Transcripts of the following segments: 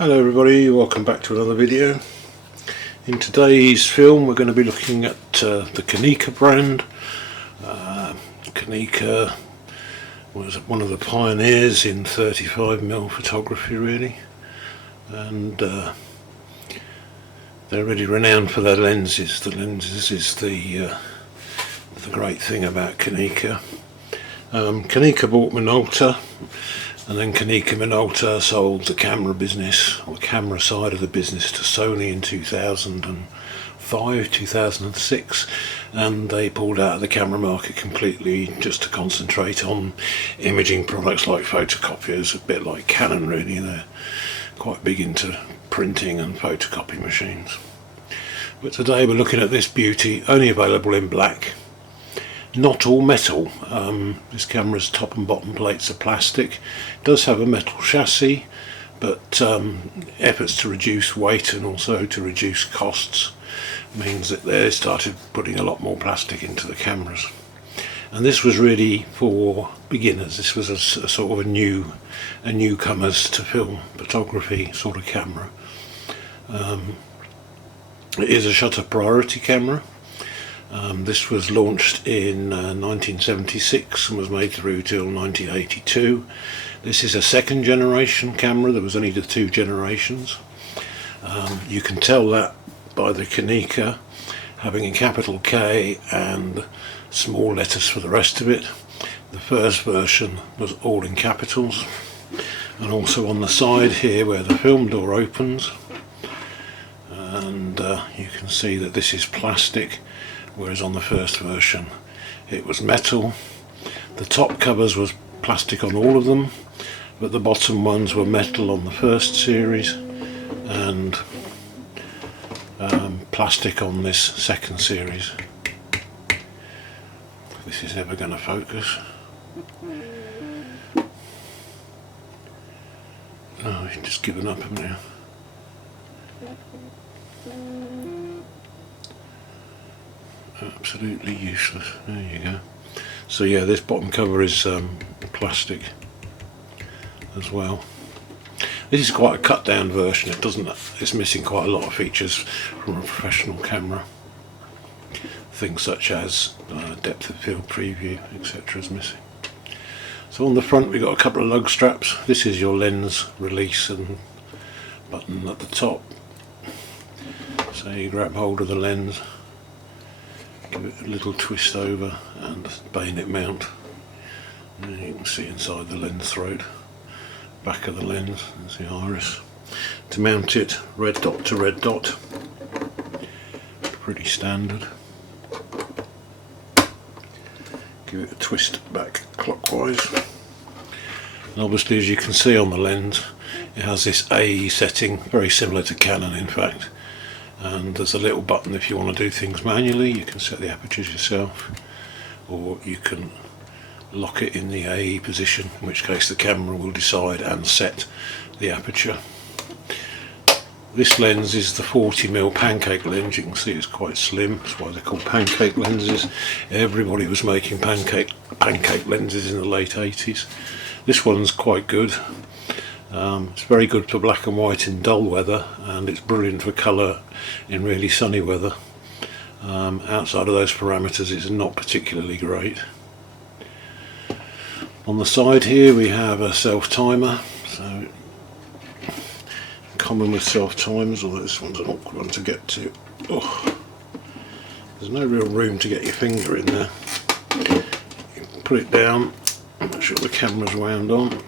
Hello everybody, welcome back to another video. In today's film we're going to be looking at the Konica brand. Konica was one of the pioneers in 35mm photography really, and they're really renowned for their lenses. The lenses is the great thing about Konica. Konica bought Minolta, and then Konica Minolta sold the camera business, or the camera side of the business, to Sony in 2005, 2006, and they pulled out of the camera market completely just to concentrate on imaging products like photocopiers, a bit like Canon really. They're quite big into printing and photocopy machines. But today we're looking at this beauty, only available in black. Not all metal. This camera's top and bottom plates are plastic. It does have a metal chassis, but efforts to reduce weight and also to reduce costs means that they started putting a lot more plastic into the cameras. And this was really for beginners. This was a sort of a newcomers to film photography sort of camera. It is a shutter priority camera. This was launched in 1976 and was made through till 1982. This is a second generation camera. There was only the two generations. You can tell that by the Konica having a capital K and small letters for the rest of it. The first version was all in capitals, and also on the side here where the film door opens, and you can see that this is plastic, whereas on the first version it was metal. The top covers was plastic on all of them, but the bottom ones were metal on the first series and plastic on this second series. This is never going to focus. Oh, you've just given up, haven't you? Absolutely useless. There you go. So yeah, this bottom cover is plastic as well. This is quite a cut down version. It's missing quite a lot of features from a professional camera. Things such as depth of field preview, etc. is missing. So on the front we've got a couple of lug straps. This is your lens release and button at the top. So you grab hold of the lens, give it a little twist over and bayonet mount, and you can see inside the lens throat, back of the lens, there's the iris. To mount it, red dot to red dot, pretty standard. Give it a twist back clockwise, and obviously as you can see on the lens it has this AE setting, very similar to Canon in fact. And there's a little button if you want to do things manually. You can set the apertures yourself, or you can lock it in the AE position, in which case the camera will decide and set the aperture. This lens is the 40mm pancake lens. You can see it's quite slim, that's why they're called pancake lenses. Everybody was making pancake lenses in the late 80s. This one's quite good. It's very good for black and white in dull weather, and it's brilliant for colour in really sunny weather. Outside of those parameters it's not particularly great. On the side here we have a self-timer. So common with self-timers, although this one's an awkward one to get to. Oh, there's no real room to get your finger in there. You put it down, make sure the camera's wound on.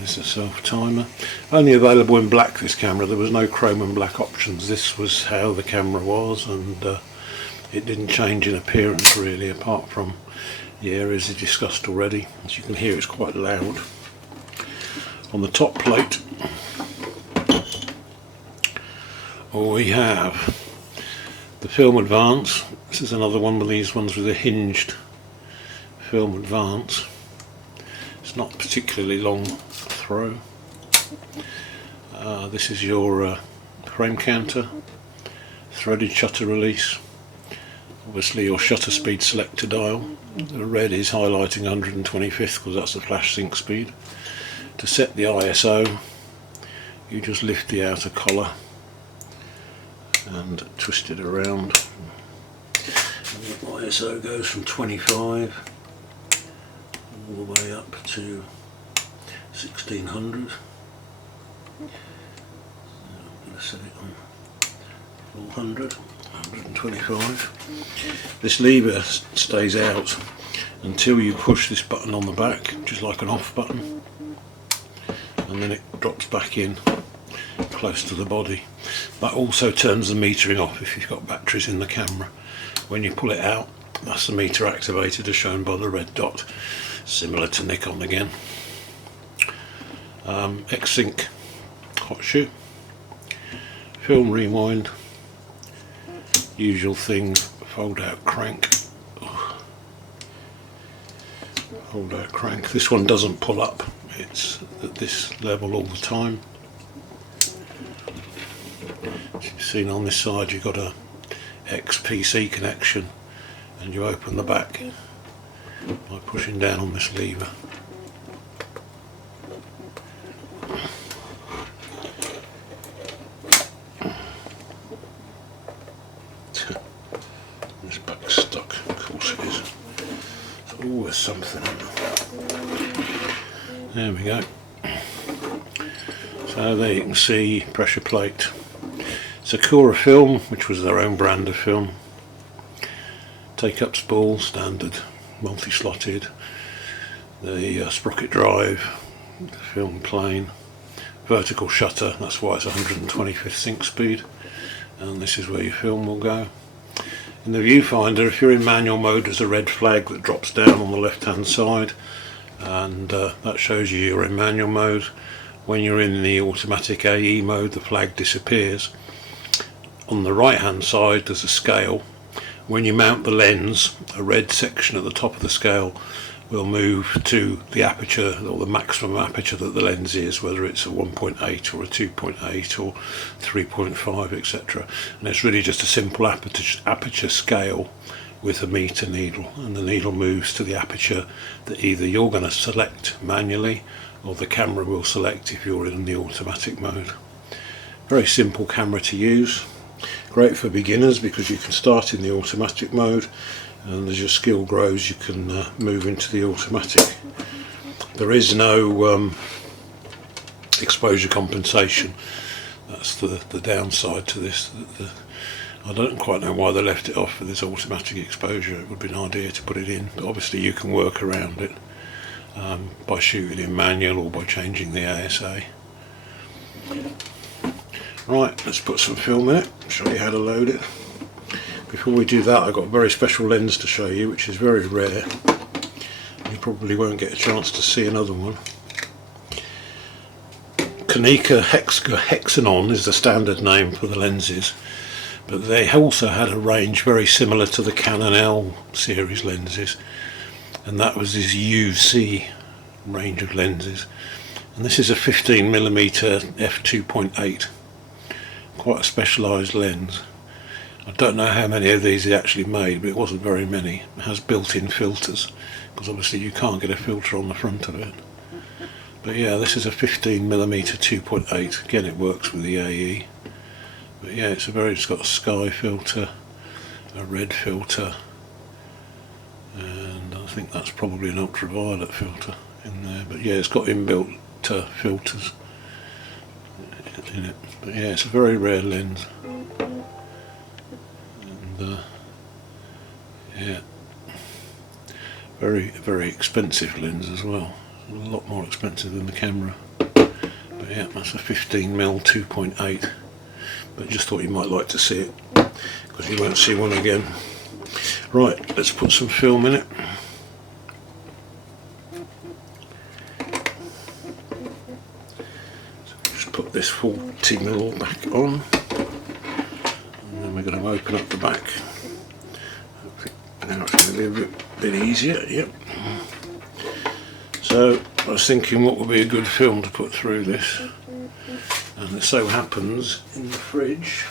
This is a self-timer. Only available in black, this camera. There was no chrome and black options. This was how the camera was, and it didn't change in appearance really, apart from the areas I discussed already. As you can hear, it's quite loud. On the top plate we have the film advance. This is another one of these ones with a hinged film advance. It's not particularly long throw. This is your frame counter, threaded shutter release, obviously your shutter speed selector dial. The red is highlighting 125th because that's the flash sync speed. To set the ISO, you just lift the outer collar and twist it around, and the ISO goes from 25 all the way up to 1600. I'm going to set it on 400, 125. This lever stays out until you push this button on the back, which is like an off button, and then it drops back in close to the body. That also turns the metering off if you've got batteries in the camera. When you pull it out, that's the meter activated as shown by the red dot, similar to Nikon again. X-Sync hot shoe, film rewind, usual thing, fold out crank. Hold out crank. This one doesn't pull up, it's at this level all the time. As you've seen on this side, you've got a X-PC connection, and you open the back by pushing down on this lever. This back's stuck, of course it is. There's always something in there. There we go. So there you can see pressure plate. It's a Konica film, which was their own brand of film. Take-up spool, standard, multi-slotted. The sprocket drive, the film plane, vertical shutter, that's why it's 125th sync speed. And this is where your film will go. In the viewfinder, if you're in manual mode, there's a red flag that drops down on the left hand side, and that shows you you're in manual mode. When you're in the automatic AE mode, the flag disappears. On the right hand side there's a scale. When you mount the lens, a red section at the top of the scale will move to the aperture, or the maximum aperture that the lens is, whether it's a 1.8 or a 2.8 or 3.5, etc. And it's really just a simple aperture scale with a meter needle, and the needle moves to the aperture that either you're going to select manually or the camera will select if you're in the automatic mode. Very simple camera to use, great for beginners because you can start in the automatic mode, and as your skill grows you can move into the automatic. There is no exposure compensation. That's the downside to this. I don't quite know why they left it off for this automatic exposure. It would be an idea to put it in, but obviously you can work around it by shooting in manual or by changing the ASA. Right, let's put some film in it, show you how to load it. Before we do that, I've got a very special lens to show you, which is very rare. You probably won't get a chance to see another one. Konica Hexanon is the standard name for the lenses, but they also had a range very similar to the Canon L series lenses, and that was this UC range of lenses. And this is a 15mm f2.8, quite a specialised lens. I don't know how many of these he actually made, but it wasn't very many. It has built-in filters, because obviously you can't get a filter on the front of it. But yeah, this is a 15mm 2.8. Again, it works with the AE. But yeah, it's got a sky filter, a red filter, and I think that's probably an ultraviolet filter in there. But yeah, it's got inbuilt filters in it. But yeah, it's a very rare lens. And yeah, very expensive lens as well. A lot more expensive than the camera. But yeah, that's a 15mm 2.8. But just thought you might like to see it, because you won't see one again. Right, let's put some film in it. So just put this 40mm back on, and then we're going to open up the back. Now it's going to be a bit easier. Yep. So I was thinking, what would be a good film to put through this? And it so happens in the fridge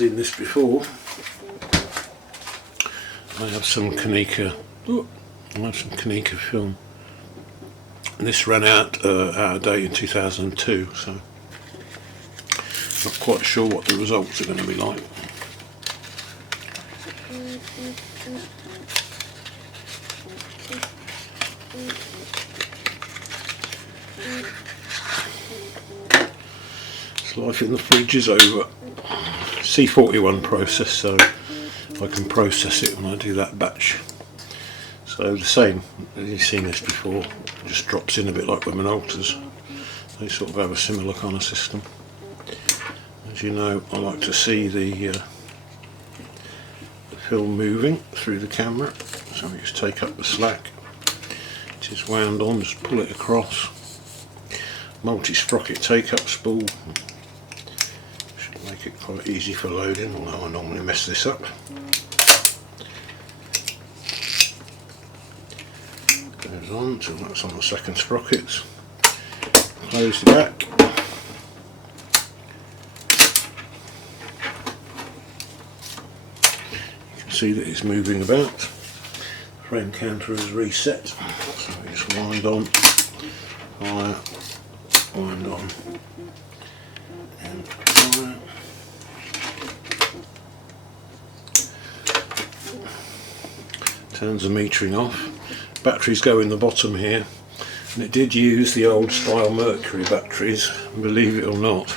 seen this before. I have some Konica. I have some Konica film. And this ran out of date in 2002, so not quite sure what the results are going to be like. Life in the fridge is over. C41 process, so I can process it when I do that batch. So the same, you've seen this before, it just drops in a bit like with Minoltas. They sort of have a similar kind of system. As you know, I like to see the film moving through the camera, so we just take up the slack. It is wound on, just pull it across. Multi-sprocket take-up spool. Make it quite easy for loading, although I normally mess this up. Goes on, so that's on the second sprockets. Close the back. You can see that it's moving about. Frame counter is reset, so we just wind on, fire, wind on, and fire. Turns the metering off. Batteries go in the bottom here, and it did use the old style Mercury batteries, believe it or not.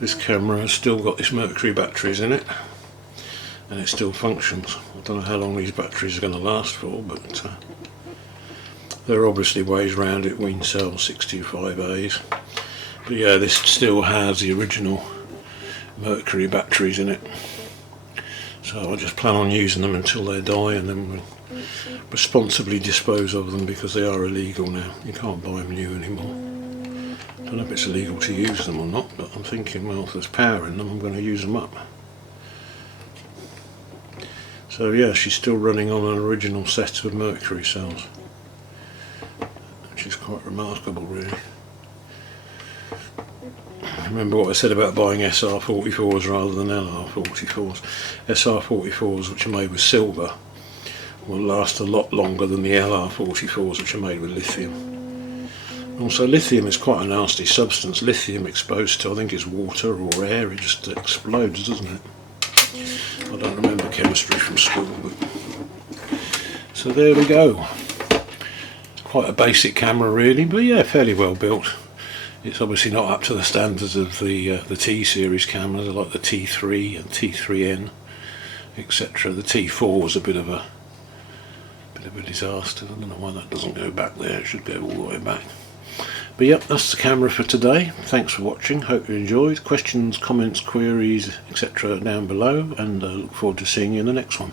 This camera has still got this Mercury batteries in it, and it still functions. I don't know how long these batteries are going to last for, but there are obviously ways around it. We can sell 625As, but yeah, this still has the original Mercury batteries in it. So I just plan on using them until they die, and then we'll responsibly dispose of them, because they are illegal now. You can't buy them new anymore. I don't know if it's illegal to use them or not, but I'm thinking, well, if there's power in them, I'm going to use them up. So yeah, she's still running on an original set of Mercury cells, which is quite remarkable, really. Remember what I said about buying SR44s rather than LR44s. SR44s, which are made with silver, will last a lot longer than the LR44s, which are made with lithium. Also, lithium is quite a nasty substance. Lithium exposed to, I think it's water or air, it just explodes, doesn't it? I don't remember chemistry from school, but so there we go. Quite a basic camera, really, but yeah, fairly well built. It's obviously not up to the standards of the T series cameras, like the T3 and T3N, etc. The T4 was a bit of a disaster. I don't know why that doesn't go back there. It should go all the way back. But yep, that's the camera for today. Thanks for watching. Hope you enjoyed. Questions, comments, queries, etc. down below, and look forward to seeing you in the next one.